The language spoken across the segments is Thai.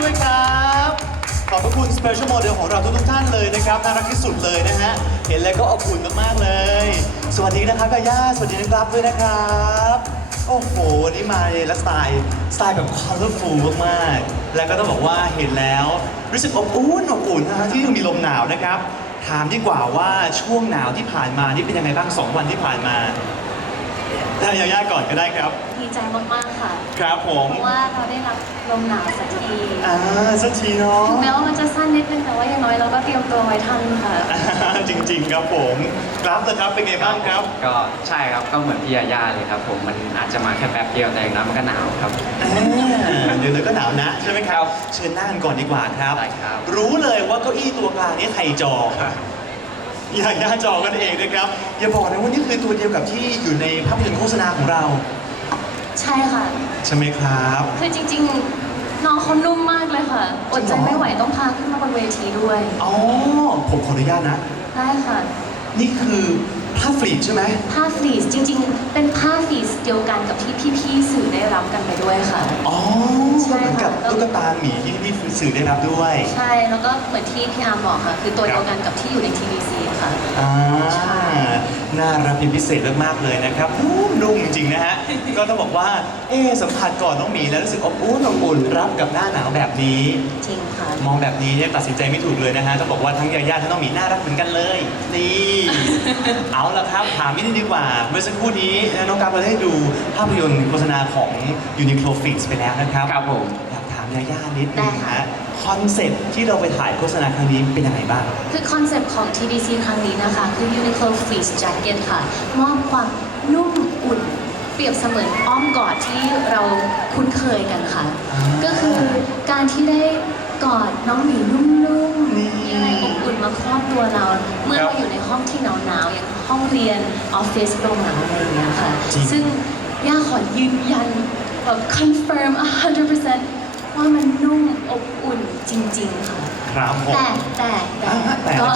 ด้วยครับ ขอบพระคุณ special model ของเราทุกๆท่านเลยนะครับน่ารักที่สุดเลยนะฮะ เห็นแล้วก็อบอุ่นมากๆเลย สวัสดีนะครับกาย่าสวัสดีนะครับด้วยนะครับ โอ้โหวันนี้มาในสไตล์สไตล์แบบ colorful มากๆ แล้วก็ต้องบอกว่าเห็นแล้วรู้สึกอบอุ่นอบอุ่นนะฮะที่ยังมีลมหนาวนะครับ ถามดีกว่าว่าช่วงหนาวที่ผ่านมานี่เป็นยังไงบ้างสองวันที่ผ่านมาถ้ายาย่าก่อนก็ได้ครับ ดีใจมากๆ ค่ะ ครับผมเพราะว่าเราได้รับลมหนาวสักทีอ่าสักทีเนาะถึงแม้ว่ามันจะสั้นนิดนึงแต่ว่าอย่างน้อยเราก็เตรียมตัวไว้ทันค่ะจริง ๆ ครับผมกราฟนะครับเป็นไงบ้างครับก็ใช่ครับก็เหมือนพี่ยาย่าเลยครับ ผมมันอาจจะมาแค่แป๊บเดียวแต่อย่างน้อยมันก็หนาวครับ อ่าเดี๋ยวเลยก็หนาวนะใช่ไหมครัครับบเชิญนั่งก่อนดีกว่าครับ ได้ครับ รู้เลยว่าเก้าอี้ตัวกลางนี้ใครจองอย่างย่าจองกันเองนะครับ อย่าบอกนะว่านี่คือตัวเดียวกับที่อยู่ในภาพยนตร์โฆษณาของเรา ใช่ค่ะ ใช่ไหมครับ คือจริงๆ น้องเขานุ่มมากเลยค่ะ อดใจไม่ไหวต้องพาขึ้นมาบนเวทีด้วย อ๋อ ผมขออนุญาตนะ ได้ค่ะ นี่คือ ผ้าฟรีดใช่ไหมผ้าฟรีสจริง ๆ เป็นผ้าฟรีสเดียวกันกับที่พี่ๆสื่อได้รับกันไปด้วยค่ะ อ๋อใช่เหมือนกับค่ะตุ๊กตาหมีที่พี่สื่อได้รับด้วย ใช่แล้วก็เหมือนที่พี่อาร์มบอกค่ะ คือตัวเดียวกันกับที่อยู่ใน TVC ค่ะ อ่า น่ารักเป็นพิเศษมากๆเลยนะครับนุ่มนุ่มจริงๆนะฮะ ก็ต้องบอกว่า เอ๊ะสัมผัสก่อนน้องหมีแล้วรู้สึกอบอุ่นอบอุ่นรับกับหน้าหนาวแบบนี้ จริงค่ะ มองแบบนี้เนี่ยตัดสินใจไม่ถูกเลยนะฮะต้องบอกว่าทั้งยาย่าทั้งน้องหมีน่ารักเหมือนกันเลย นี่ เอาละครับ ถามนิดนึงดีกว่า เมื่อสักครู่นี้น้องกราฟเราได้ดูภาพยนตร์โฆษณาของ Uniqlo Fix ไปแล้วนะครับครับผมอยากถามยาย่านิดนึงได้ค่ะฮะคอนเซ็ปต์ที่เราไปถ่ายโฆษณาครั้งนี้เป็นยังไงบ้าง คือคอนเซปต์ของ TDC ครั้งนี้นะคะ คือ Uniqlo Fleece Jacket ค่ะ มอบความนุ่มอุ่น เปรียบเสมือนอ้อมกอดที่เราคุ้นเคยกันค่ะ อ่า ก็คือการที่ได้กอดน้องหมีนุ่มนี่ๆมี อะไรอบอุ่นมาครอบตัวเรา เมื่อครับเราอยู่ในห้องที่หนาวๆอย่างห้องเรียนออฟฟิศโรงหนังอะไรอย่างเงี้ยค่ะ จริง ซึ่งย่าขอยืนยันแบบ confirm 100%ว่ามันนุ่มอบอุ่นจริง ๆ ค่ะ ครับผม แต่แต่แต่อ่าแต่ก็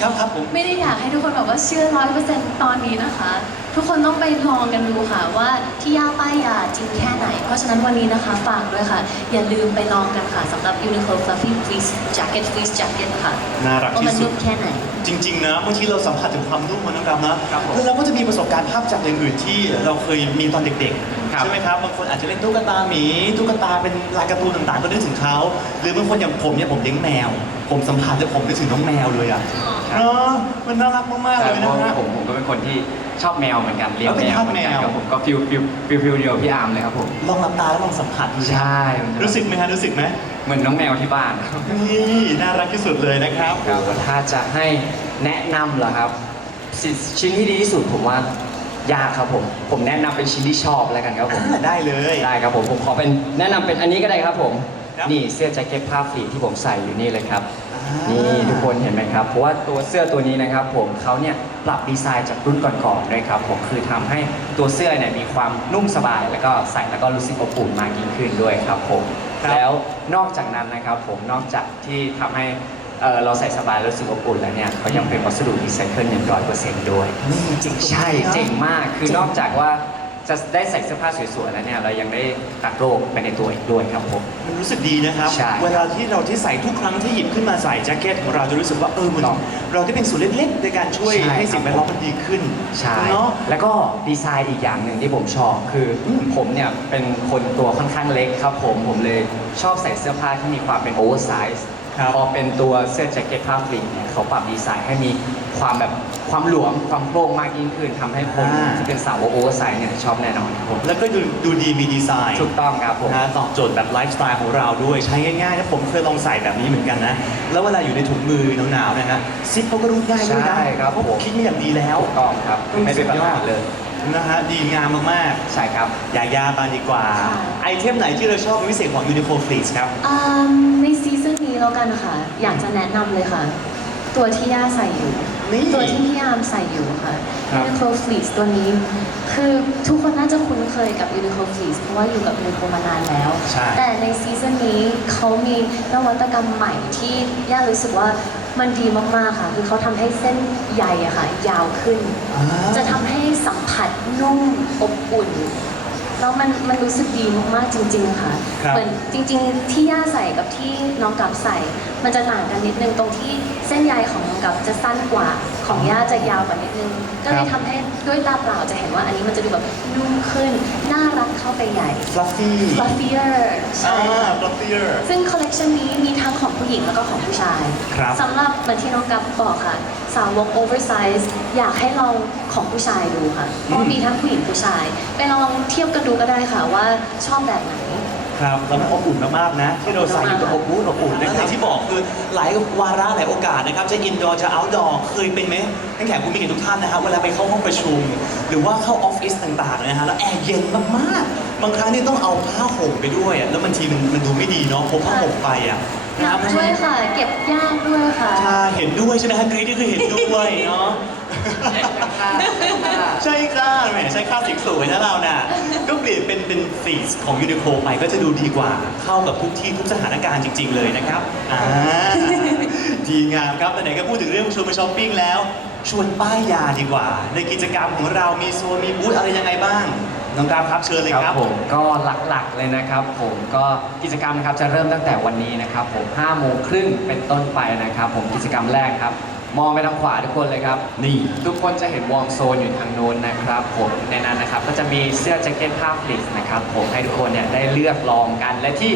ครับครับผม ไม่ได้อยากให้ทุกคนแบบว่าเชื่อร้อยเปอร์เซ็นต์ตอนนี้นะคะ ทุกคนต้องไปลองกันดูค่ะว่าที่ย่าป้ายยาจริงแค่ไหน เพราะฉะนั้นวันนี้นะคะฝากด้วยค่ะ อย่าลืมไปลองกันค่ะสำหรับ Uniqlo Fluffy Fleece Jacket Fleece Jacket ค่ะน่ารักว่าที่มันสุนุ่ดมแค่ไหน จริงๆนะบางทีเราสัมผัสถึงความนุ่มมันนะครับนะครับผม แล้วเราก็จะมีประสบการณ์ภาพจากอย่างอื่นที่เราเคยมีตอนเด็กๆครับ ใช่ไหมครับบางคนอาจจะเล่นตุ๊กตาหมีตุ๊กตาเป็นลายการ์ตูนต่างๆ ก็นึกถึงเขาหรือบางคนอย่างผมเนี่ยผมเลี้ยงแมว ผมสัมผัสแล้วผมนึกถึงน้องแมวเลยอะครับเนาะมันน่ารักมากๆแต่เลยเพนะราะฮะ ผมผมก็เป็นคนที่ชอบแมวเหมือนกันเลี้ยงแล้วเป็นแมวทาสเหมือนกันแมวครับผมก็ฟิลฟิลฟิลฟิลเดียวพี่อาร์มเลยครับผมลองหลับตาแล้วลองสัมผัสดูใช่รู้สึกไหมฮะรู้สึกไหมเหมือนน้องแมวที่บ้านครับนี่น่ารักที่สุดเลยนะครับครับถ้าจะให้แนะนำเหรอครับสิชิ้นที่ดีที่สุดผมว่า ยากครับผม ผมแนะนำเป็นชิ้นที่ชอบแล้วกันครับผม อ่าได้เลย ได้ครับผม ผมขอเป็นแนะนำเป็นอันนี้ก็ได้ครับผม ครับนี่เสื้อแจ็คเก็ตผ้าฟรีที่ผมใส่อยู่นี่เลยครับ อ่านี่ทุกคนเห็นไหมครับ เพราะว่าตัวเสื้อตัวนี้นะครับ ผมเขาเนี่ยปรับดีไซน์จากรุ่นก่อนๆด้วยครับ ผมคือทำให้ตัวเสื้อเนี่ยมีความนุ่มสบาย แล้วก็ใส่แล้วก็รู้สึกอบอุ่นมากยิ่งขึ้นด้วยครับผม ครับ แล้วนอกจากนั้นนะครับผมนอกจากที่ทำให้ เอ่อเราใส่สบายแล้วรู้สึกอบอุ่นแล้วเนี่ยเขายังเป็นวัสดุรีไซเคิลอย่างร้อยเปอร์เซ็นต์ด้วยนี่จริงใช่เจ๋งมากคือนอกจากว่าจะได้ใส่เสื้อผ้าสวยๆแล้วเนี่ยเรายังได้ตักโลกไปในตัวอีกด้วยครับผม มันรู้สึกดีนะครับ ใช่เวลาที่เราที่ใส่ทุกครั้งที่หยิบขึ้นมาใส่แจ็คเก็ตของเราจะรู้สึกว่าเออมันต้องเราได้เป็นส่วนเล็กๆในการช่วยใช่ให้สิ่งครับ แวดล้อมมันดีขึ้นใช่เนาะ แล้วก็ดีไซน์อีกอย่างหนึ่งที่ผมชอบคืออม ผมเนี่ยเป็นคนตัวค่อนข้างเล็กครับผมผมเลยชอบใส่เสื้อผ้าที่มีความเป็นโอเวอร์ไซส์ครับ พอเป็นตัวเสื้อแจ็คเก็ตผ้าฟรีเนี่ยเขาปรับดีไซน์ให้มีความแบบความหลวมความโปร่งมากยิ่งขึ้นทำให้ผมอ่า ที่เป็นสาวกโอเวอร์ไซส์เนี่ยชอบแน่นอนครับผมแล้วก็ดูดูดีมีดีไซน์ถูกต้องครับผม นะตอบโจทย์แบบไลฟ์สไตล์ของเราด้วยใช้ง่ายๆนะผมเคยลองใส่แบบนี้เหมือนกันนะ แล้วเวลาอยู่ในถุงมือหนาวๆนะฮะซิปเขาก็รูดง่ายด้วยนะใช่ครับเขาผมคิดมาอย่างดีแล้ว ถูกต้องครับไม่เป็นปัญหาเลยนะฮะดีงามมากใช่ครับ ๆ อยากยาบานดีกว่า ค่ะ ไอเทมไหนที่เราชอบเป็นพิเศษของ Uniqlo Fleece ครับอืมในซีซั่นนี้ แล้วกันค่ะอยากจะแนะนำเลยค่ะ ตัวที่ย่าใส่อยู่ นี่ตัวที่พี่อาร์มใส่อยู่ค่ะ ครับ Uniqlo Fleece ตัวนี้ คือทุกคนน่าจะคุ้นเคยกับ Uniqlo Fleece เพราะว่าอยู่กับ Uniqlo มานานแล้ว ใช่ แต่ในซีซั่นนี้เขามีนวัตกรรมใหม่ที่ย่ารู้สึกว่ามันดีมาก ๆ ค่ะ คือเขาทำให้เส้นใยอะค่ะ ยาวขึ้น อ่า จะทำให้สัมผัสนุ่มอบอุ่น แล้วมันมันรู้สึกดีมากๆจริง ๆ ค่ะ ครับ เหมือนจริง ๆ ที่ย่าใส่กับที่น้องกับใส่ มันจะต่างกันนิดนึงตรงที่ เส้นใยของน้องกับจะสั้นกว่าของย่าจะยาวกว่านิดนึง ก็เลยทำให้ด้วยตาเปล่าจะเห็นว่าอันนี้มันจะดูแบบนุ่มขึ้น น่ารักเข้าไปใหญ่ fluffy fluffier ใช่อ่าค่ะ fluffier ซึ่งคอลเลกชันนี้มีทั้งของผู้หญิงแล้วก็ของผู้ชายครับ สำหรับเหมือนที่น้องกัฟบอกค่ะ สาวกโอเวอร์ไซส์อยากให้ลองของผู้ชายดูค่ะเพราะมีทั้งผู้หญิงผู้ชาย ไปลองเทียบกันดูก็ได้ค่ะว่าชอบแบบไหน ครับแล้วมันอบอุ่นมากๆนะ ที่เราใส่อยู่ก็อบอุ่นอบอุ่นและนะคอรับย่างที่บอกคือหลายวาระหลายโอกาสนะครับ จะอินดอร์จะเอาท์ดอร์เคยเป็นไหมทั้งแขกผู้มีเกียรติทุกท่านนะครับเวลาไปเข้าห้องประชุม หรือว่าเข้าออฟฟิศต่างๆนะฮะแล้วแอร์เย็นมากๆ บางครั้งนี่ต้องเอาผ้าห่มไปด้วยอะแล้วบางทีมันมันดูไม่ดีเนาะพกผ้าห่มไปอะหนักเพราะฉะด้วยนั้นค่ะ เก็บยากด้วยค่ะ ใช่เห็นด้วยใช่ไหมฮะกรี๊ดนี่คือเห็นด้วยเนาะ ใช่ค่ะแหมใช่ค่าสีสวยนะเราน่ะ ก็เปลี่ยนเป็นเป็นฟีสของยูนิโคไปก็จะดูดีกว่า เข้ากับทุกที่ทุกสถานการณ์จริง ๆ เลยนะครับอ่าดีงามครับแต่ไหนก็พูดถึงเรื่องชวนไปช้อปปิ้งแล้ว ชวนป้ายยาดีกว่า ในกิจกรรมของเรามีโซนมีบูธอะไรยังไงบ้างน้องกราฟครับเชิญเลยครับบผมก็หลักๆเลยนะครับ ผมก็กิจกรรมนะครับจะเริ่มตั้งแต่วันนี้นะครับ ผม5โมงครึ่งเป็นต้นไปนะครับ ผมกิจกรรมแรกครับ มองไปทางขวาทุกคนเลยครับ นี่ ทุกคนจะเห็นวอร์มโซนอยู่ทางโน้นนะครับผมในนั้นนะครับก็จะมีเสื้อแจ็คเก็ตผ้าฟลิสนะครับผมให้ทุกคนเนี่ยได้เลือกลองกันและที่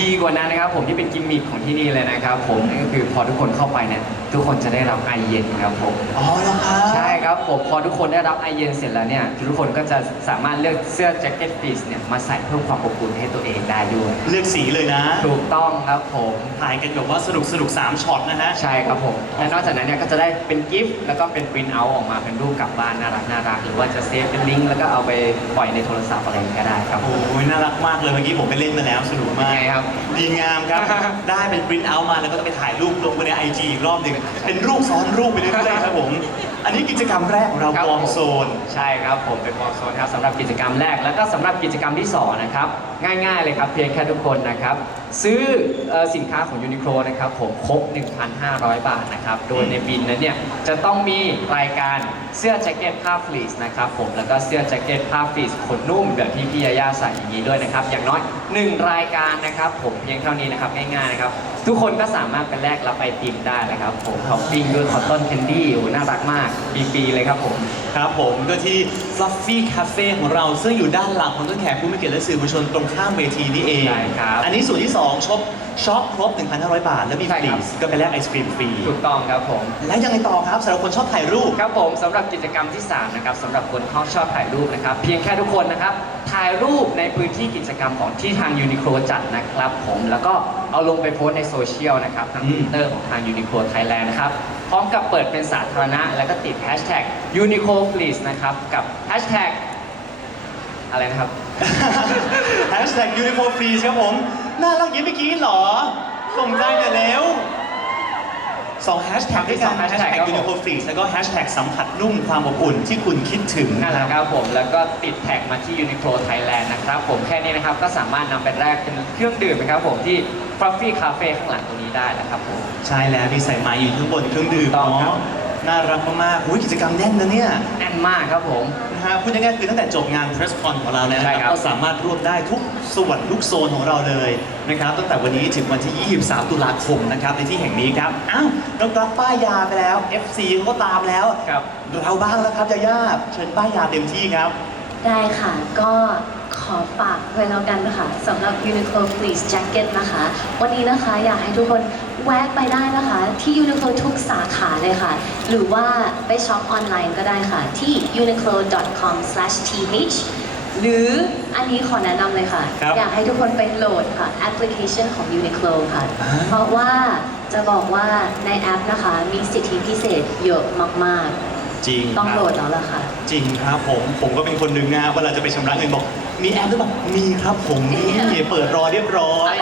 ดีกว่านั้นนะครับ ผมที่เป็นกิมมิคของที่นี่เลยนะครับ ผมนั่นก็คือพอทุกคนเข้าไปเนี่ย ทุกคนจะได้รับไอเย็นครับผม อ๋อเหรอครับ ใช่ครับผมพอทุกคนได้รับไอเย็นเสร็จแล้วเนี่ยทุกคนก็จะสามารถเลือกเสื้อแจ็คเก็ตฟลิสเนี่ยมาใส่เพิ่มความอบอุ่นให้ตัวเองได้ด้วย เลือกสีเลยนะ ถูกต้องครับผม ถ่ายกันแบบว่าสนุกสนุกสามช็อตนะฮะ ใช่ครับผม และนอกจากนั้นเนี่ยก็จะได้เป็นกิฟต์แล้วก็เป็นปรินท์เอาออกมาเป็นรูปกลับบ้านน่ารักน่ารักหรือว่าจะเซฟเป็นลิงก์แล้วก็เอาไปปล่อยในโทรศัพท์อะไรก็ได้ครับผม โอ้ยน่ารักมากเลยเมื่อกี้ผมไปเล่นมาแล้วสนุกมากเป็นไงครับดีงามครับ ได้เป็นปริ้นเอามาแล้วก็ต้องไปถ่ายรูปลงไปในไอจีอีกรอบหนึ่งเป็นรูปซ้อนรูปไปเรื่อยๆครับผม อันนี้กิจกรรมแรกของเราครับ วอร์มโซน ใช่ครับผมเป็นวอลโซนครับสำหรับกิจกรรมแรกแล้วก็สำหรับกิจกรรมที่สองนะครับง่ายๆเลยครับเพียงแค่ทุกคนนะครับซื้อเอ่อสินค้าของยูนิโคลนะครับผมครบ 1,500 บาทนะครับโดยในบินนั้นเนี่ยจะต้องมีรายการเสื้อแจ็คเก็ตผ้าฟลีสนะครับผมแล้วก็เสื้อแจ็คเก็ตผ้าฟลีสขนนุ่มแบบที่พี่ยาย่าใส่อย่างนี้ด้วยนะครับอย่างน้อย 1 รายการนะครับผมเพียงเท่านี้นะครับง่ายๆนะครับทุกคนก็สามารถไปแลกรับไอติมได้นะครับผมท็อปปิ้งด้วยคอตตอนแคนดี้โอ้โหน่ารักมากปีๆเลยครับผม ครับผมก็ที่ Fluffy Cafe ของเราซึ่งอยู่ด้านหลังของต้นแขกผู้มีเกียรติและสื่อมวลชนตรงข้ามเวทีนี่เองใช่ครับอันนี้ส่วนที่ 2ช็อปช็อปครบ 1,500 บาท แล้วมีใช่ฟรีครับ ก็ไปแลกไอศครีมฟรี ถูกต้องครับผม แล้วยังไงต่อครับสำหรับคนชอบถ่ายรูป ครับผมสำหรับกิจกรรมที่ 3 นะครับสำหรับคนที่ชอบถ่ายรูปนะครับ เพียงแค่ทุกคนนะครับ ถ่ายรูปในพื้นที่กิจกรรมของที่ทางยูนิโคลจัดนะครับผมแล้วก็เอาลงไปโพสต์ในโซเชียลนะครับทางอืทมวิตเตอร์ของทางยูนิโคลไทยแลนด์นะครับพ ร้อมกับเปิดเป็นสาธารณะ แล้วก็ติดแฮชแท็กยูนิโคล please นะครับ กับแฮชแท็กอะไรนะครับ แฮชแท็กยูนิโคฟรีครับผม น่ารักยิ้มเมื่อกี้เหรอส่งใจหน่อยแล้ว สองแฮชแท็กด้วยกันสองแฮช hashtag แท็กครับผมยูนิโคฟรีแล้วก็แฮชแท็กสัมผัสนุ่มความอบอุ่นที่คุณคิดถึงนั่นแหละครับผม แล้วก็ติดแท็กมาที่ยูนิโคลไทยแลนด์นะครับผมแค่นี้นะครับก็สามารถนำไปแลกเป็นเครื่องดื่มนะครับผมที่ f r u f f y Cafe ข้างหลังตรงนี้ได้นะครับผม ใช่แล้วมีใส่ไม้อยู่ข้างบนเครื่องดื่มต้องครับ เนาะน่ารักมากๆอุ้ยกิจกรรมแน่นนะเนี่ยแน่นมากครับผม นะฮะพูดง่ายๆคือตั้งแต่จบงาน Press Con ของเราเนี่ยนะใช่คครัรับบ ก็สามารถร่วมได้ทุก ส่วนทุกโซนของเราเลยนะครับตั้งแต่วันนี้ถึงวันที่ 23 ตุลาคมนะครับในที่แห่งนี้ครับอ้าวเรากลับป้ายยาไปแล้ว FC เขาก็ตามแล้วครับ เราบ้างแล้วครับยาย่าเชิญป้ายยาเต็มที่ครับ ได้ค่ะ ก็ขอฝากไว้แล้วกันนะคะสำหรับ Uniqlo Fleece Jacket นะคะ วันนี้นะคะอยากให้ทุกคนแวะไปได้นะคะ ที่ Uniqlo ทุกสาขาเลยค่ะ หรือว่าไปช็อปออนไลน์ก็ได้ค่ะ ที่ uniqlo.com/th หรืออันนี้ขอแนะนำเลยค่ะ ครับอยากให้ทุกคนไปโหลดค่ะแอปพลิเคชันของ Uniqlo ค่ะ อ่า เพราะว่าจะบอกว่าในแอปนะคะ มีสิทธิพิเศษเยอะมากจริงๆ ต้องครับโหลดแล้วล่ะค่ะ จริงครับผมผมก็เป็นคนหนึ่งนะเวลาจะไปชำระเงินบอก มีแอปหรือเปล่ามีครับผมนี่เปิดรอเรียบร้อย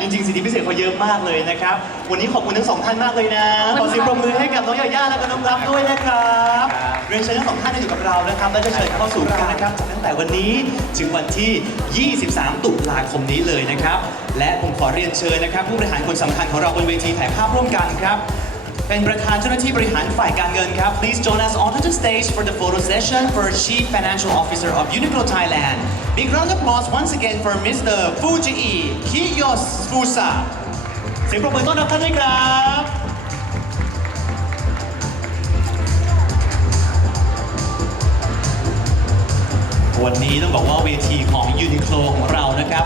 จริง ๆ สิทธิพิเศษเขาเยอะมากเลยนะครับ วันนี้ขอบคุณทั้งสองท่านมากเลยนะขอเสียงปรบมือให้กับน้องยาย่าและก็น้องรับด้วยนะครับค รียนเชิญทั้งสองท่านอยู่กับเรานะครับ และจะเชิญเข้าสู่การนะครับจากตั้งแต่วันนี้ถึงวันที่ 23 ตุลาคมนี้เลยนะครับ และผมขอเรียนเชิญนะครับ ผู้บริหารคนสำคัญของเราบนเวทีถ่ายภาพร่วมกันครับ เป็นประธานเจ้าหน้าที่บริหารฝ่ายการเงินครับ Please join us onto the stage for the photo session for Chief Financial Officer of Uniqlo Thailand Big round of applause once again for Mr. Fujii Kiyosfusa เสียงปรบมือต้อนรับท่านด้วยครับ วันนี้ต้องบอกว่าเวทีของ Uniqlo ของเรานะครับ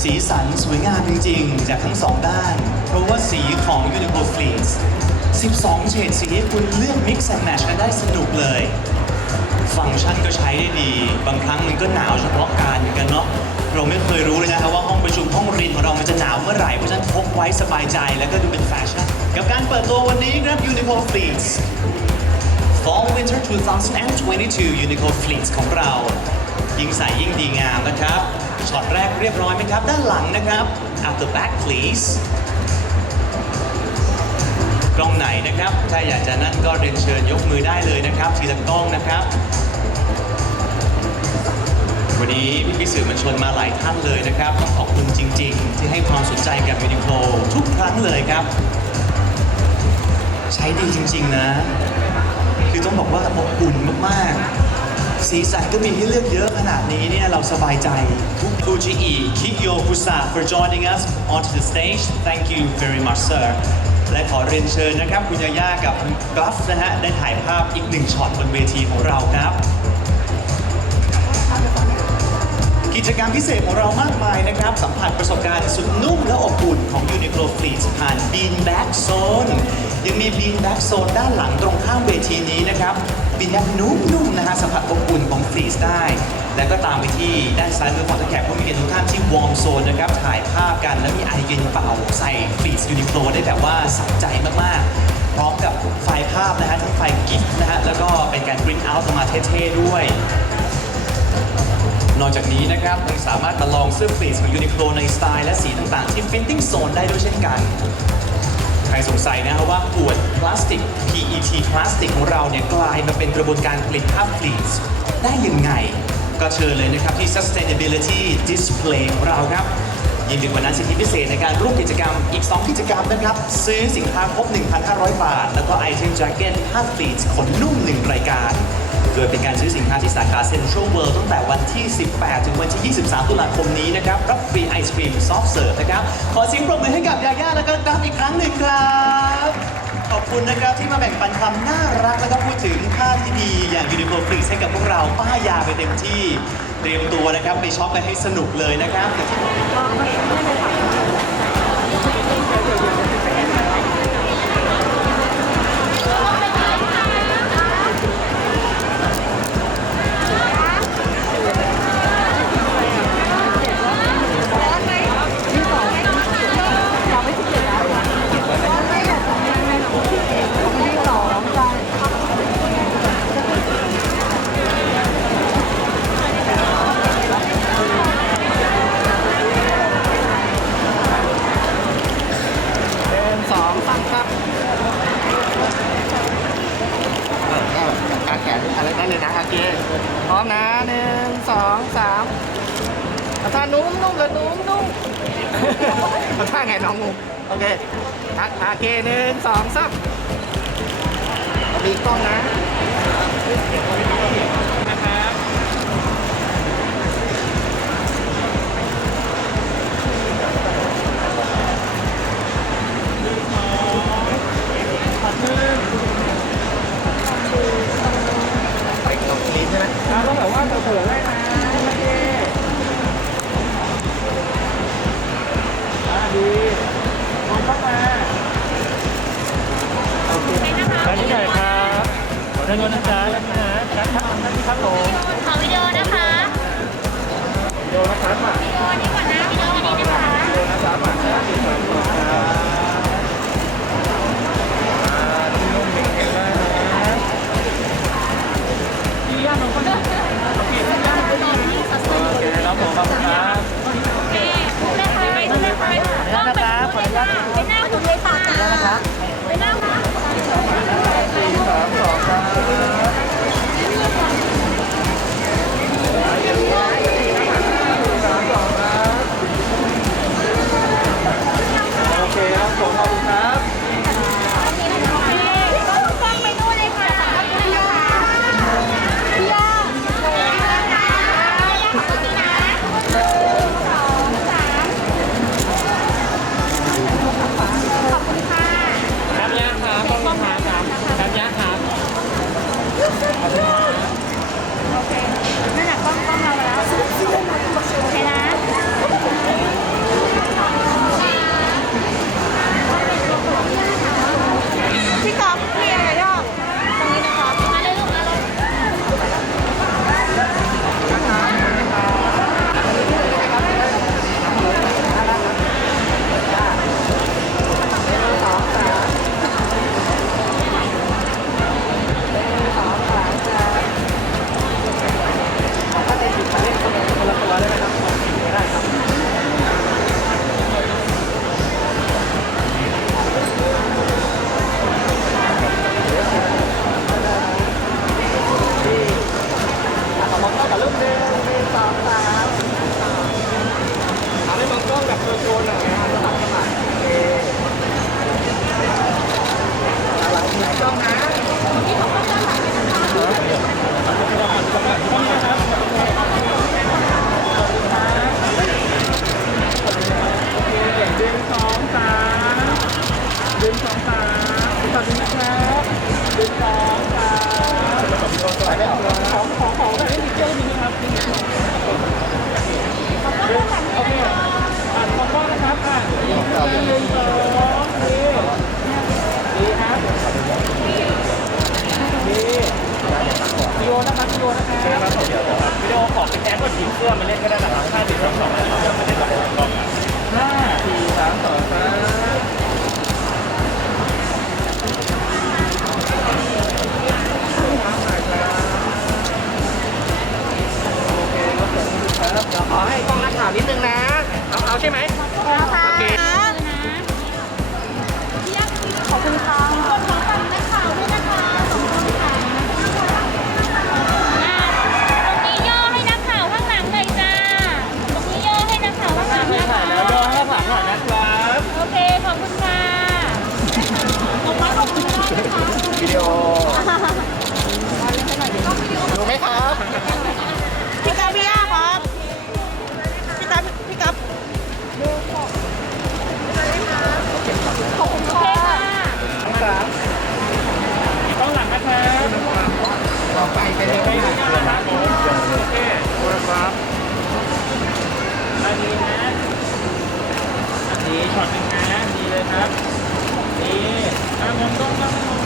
สีสันสวยงามจริงๆ จากทั้งสองด้าน เพราะว่าสีของ Uniqlo Fleece 12 เฉดสีให้คุณเลือก mix and match กันได้สนุกเลย ฟังก์ชันก็ใช้ได้ดี บางครั้งมันก็หนาวเฉพาะการเหมือนกันเนาะเราไม่เคยรู้เลยนะครับว่าห้องประชุมห้องเรียนของเรามันจะหนาวเมื่อไหร่ เพราะฉะนั้นพกไว้สบายใจแล้วก็ดูเป็นแฟชั่นกับการเปิดตัววันนี้ครับ Uniqlo Fleece Fall Winter 2022 Uniqlo Fleece ของเรา ยิ่งใส่ยิ่งดีงามนะครับ ช็อตแรกเรียบร้อยไหมครับ ด้านหลังนะครับ at the back please กล้องไหนนะครับ ถ้าอยากจะนั่นก็เรียนเชิญยกมือได้เลยนะครับ ทีละกล้องนะครับ วันนี้พี่สื่อมวลชนมาหลายท่านเลยนะครับ ต้องขอบคุณจริง ๆ ที่ให้ความสนใจกับยูนิโคลทุกครั้งเลยครับ ใช้ดีจริง ๆ นะ คือต้องบอกว่าอบอุ่นมากๆ สีสันก็มีให้เลือกเยอะขนาดนี้เนี่ยเราสบายใจทุก Fuji'i Kiyo Fusa for joining us onto the stage thank you very much sir และขอเรียนเชิญนะครับ คุณยาย่ากับคุณกราฟนะฮะ ได้ถ่ายภาพอีกหนึ่งช็อตบนเวทีของเราครับ กิจกรรมพิเศษของเรามากมายนะครับ สัมผัสประสบการณ์สุดนุ่มและอบอุ่นของ Uniqlo Fleece ผ่าน Bean Bag Zone ยังมี Bean Bag Zone ด้านหลังตรงข้ามเวทีนี้นะครับ Bean Bag นุ่มๆนะฮะสัมผัสอบอุ่นของ Fleece ได้ แล้วก็ตามไปที่ด้านซ้ายมือของตะแขกผู้มีเกียรติทุกท่านที่ Warm Zone นะครับถ่ายภาพกันแล้วมีไอเย็นเป่าใส่ Fleece Uniqlo ได้แบบว่าสัใจมากๆ พร้อมกับไฟล์ภาพนะฮะทั้งไฟล์กิฟนะฮะแล้วก็เป็นการ print out ออกมาเท่ๆด้วยนอกจากนี้นะครับยังสามารถมาลองเสื้อฟรีซของยูนิโคลในสไตล์และสีต่างๆ ที่ฟิตติ้งโซนได้ด้วยเช่นกัน ใครสงสัยนะครับว่าขวดพลาสติก PET พลาสติกของเราเนี่ยกลายมาเป็นกระบวนการผลิตผ้าฟรีซได้ยังไง ก็เชิญเลยนะครับที่ Sustainability Display ของเราครับยินดีกว่านั้นสิทธิพิเศษในการร่วมกิจกรรมอีก 2 กิจกรรมนะครับ ซื้อสินค้าครบ 1,500 บาท แล้วก็ไอเทมแจ็คเก็ตผ้าฟรีซขนนุ่ม 1 รายการ โดยเป็นการซื้อสินค้าที่สาขาเซ็นทรัลเวิลด์ตั้งแต่วันที่ 18 ถึงวันที่ 23 ตุลาคมนี้นะครับ รับฟรีไอศครีมซอฟต์เสิร์ฟนะครับ ขอเสียงปรบมือให้กับยาย่าและก็กราฟอีกครั้งหนึ่งครับ ขอบคุณนะครับที่มาแบ่งปันความน่ารักแล้วก็พูดถึงภาพที่ดีอย่างยูนิโคลฟรีให้กับพวกเราป้ายยาไปเต็มที่ เตรียมตัวนะครับไปช็อปกันให้สนุกเลยนะครับ องนะไปตรงนี้ใช่ไหมต้องแบบว่าเผื่อได้นะโอเคอ่าดีมองเข้ามาโอเคด้านนี้หน่อยครับ ขอด้านนู้นนะจ๊ะด้านนี้นะด้านข้างด้านนี้ครับผมขอวิดีโอนะคะโยนะครับมาวิดีโอนี้ก่อนนะวิดีโอนี้นะคะโยนะครับมาด้านนี้ครับอ่าที่นุ่มเก่งๆได้นะที่ย่าน้องคนนี้โอเคที่ย่าน้องคนนี้โอเคครับผมขอบคุณครับโอเคเลยค่ะเลยค่ะลองไปดูเลยค่ะไปหน้าคุณเลยค่ะไปหน้าค่ะ สี่สามสองครับสามสองครับ Thank you.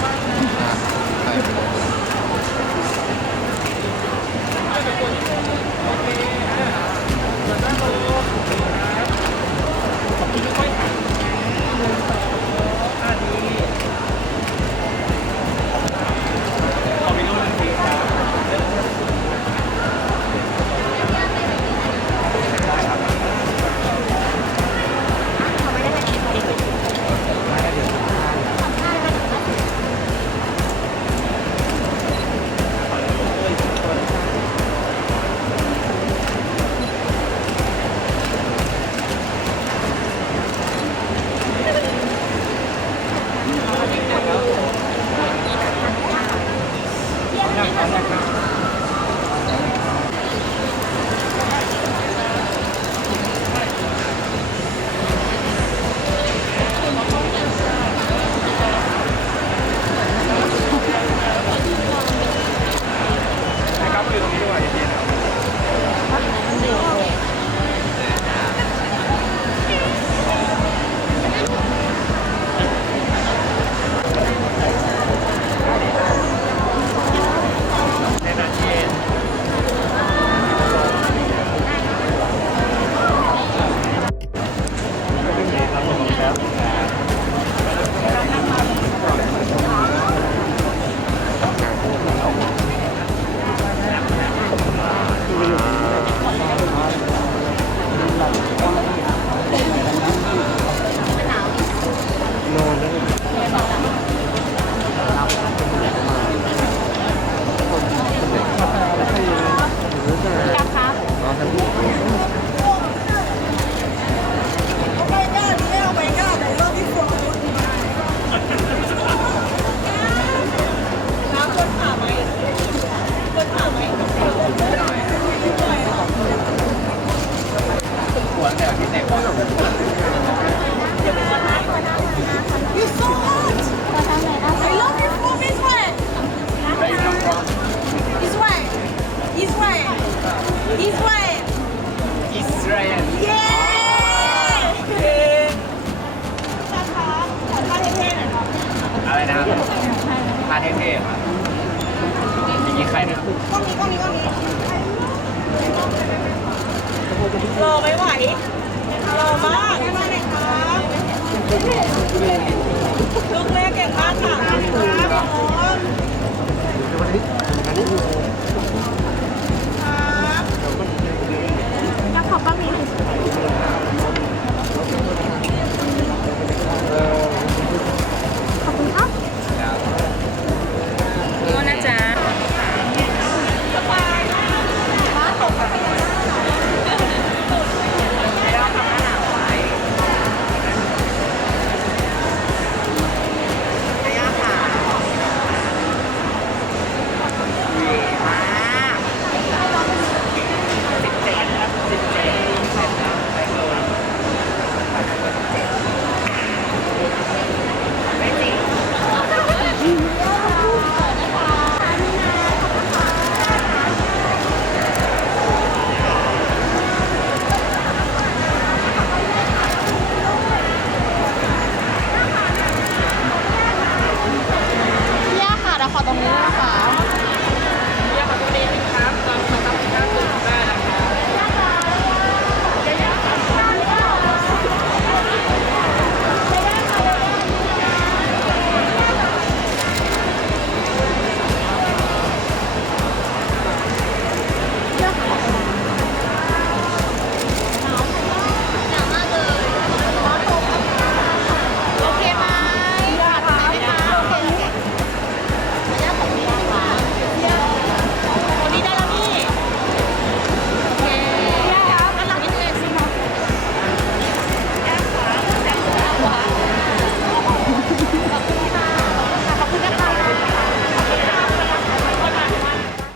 ตรงนี้นะคะ